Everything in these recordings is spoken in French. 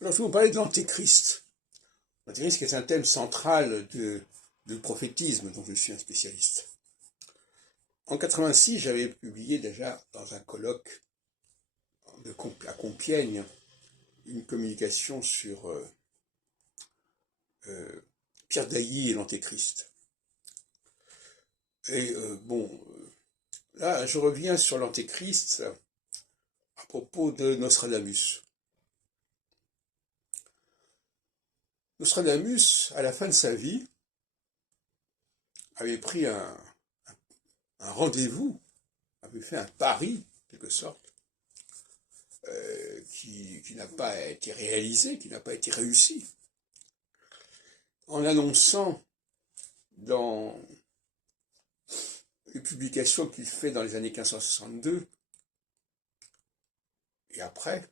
Alors, je vais vous parler de l'Antéchrist. L'Antéchrist qui est un thème central du prophétisme dont je suis un spécialiste. En 86, j'avais publié déjà dans un colloque à Compiègne une communication sur Pierre Dailly et l'Antéchrist. Et là, je reviens sur l'Antéchrist à propos de Nostradamus. Nostradamus, à la fin de sa vie, avait pris un rendez-vous, avait fait un pari, en quelque sorte, qui n'a pas été réalisé, qui n'a pas été réussi, en annonçant dans les publications qu'il fait dans les années 1562 et après,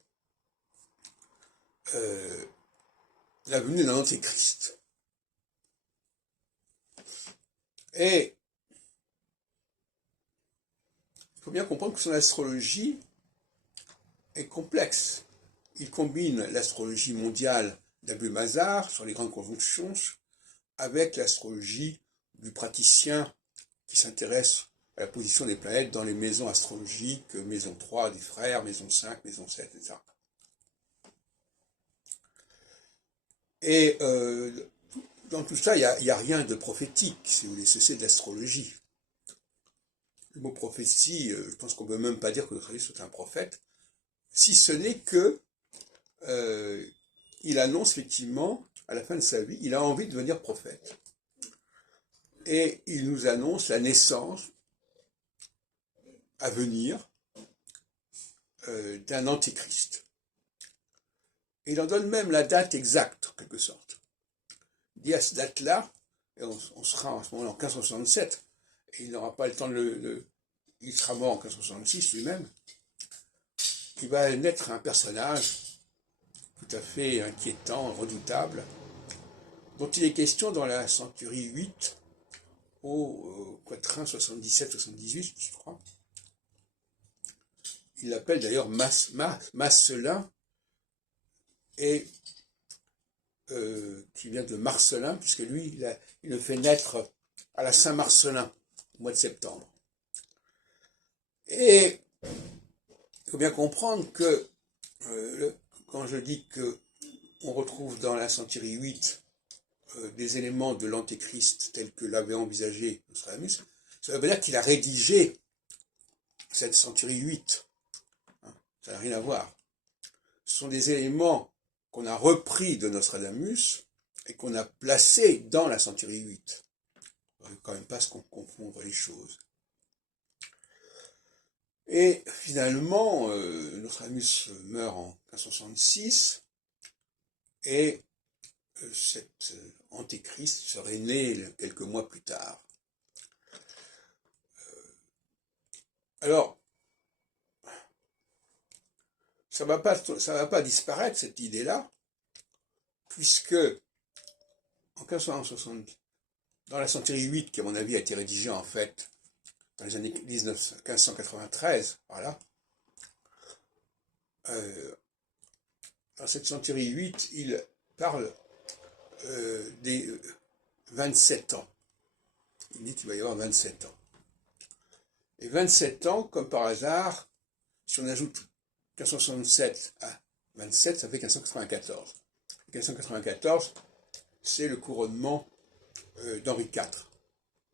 la venue d'un Antéchrist. Et il faut bien comprendre que son astrologie est complexe. Il combine l'astrologie mondiale d'Abu Mazar sur les grandes conjonctions avec l'astrologie du praticien qui s'intéresse à la position des planètes dans les maisons astrologiques, maison 3 des frères, maison 5, maison 7, etc. Et dans tout ça, il n'y a rien de prophétique, si vous voulez, c'est de l'astrologie. Le mot prophétie, je pense qu'on ne peut même pas dire que Nostradamus soit un prophète, si ce n'est que il annonce effectivement, à la fin de sa vie, il a envie de devenir prophète. Et il nous annonce la naissance à venir d'un Antéchrist. Et il en donne même la date exacte, en quelque sorte. Il dit à cette date-là, et on sera à ce moment-là en 1567, et il n'aura pas le temps il sera mort en 1566 lui-même, il va naître un personnage tout à fait inquiétant, redoutable, dont il est question dans la centurie 8, au quatrain 77-78, je crois. Il l'appelle d'ailleurs Marcelin, et qui vient de Marcelin, puisque lui, il le fait naître à la Saint-Marcelin, au mois de septembre. Et il faut bien comprendre que, quand je dis qu'on retrouve dans la centurie 8 des éléments de l'Antéchrist tels que l'avait envisagé Nostradamus, ça veut dire qu'il a rédigé cette centurie 8. Ça n'a rien à voir. Ce sont des éléments qu'on a repris de Nostradamus et qu'on a placés dans la centurie 8. Il ne faut quand même pas se confondre les choses. Et finalement, Nostradamus meurt en 1566 et cet Antéchrist serait né quelques mois plus tard. Alors, ça va pas disparaître, cette idée-là, puisque en 1560, dans la centurie 8, qui à mon avis a été rédigée en fait dans les années 1593, voilà, dans cette centurie 8, il parle des 27 ans. Il dit qu'il va y avoir 27 ans. Et 27 ans, comme par hasard, si on ajoute 1567 à 27, ça fait 1594. 1594, c'est le couronnement d'Henri IV.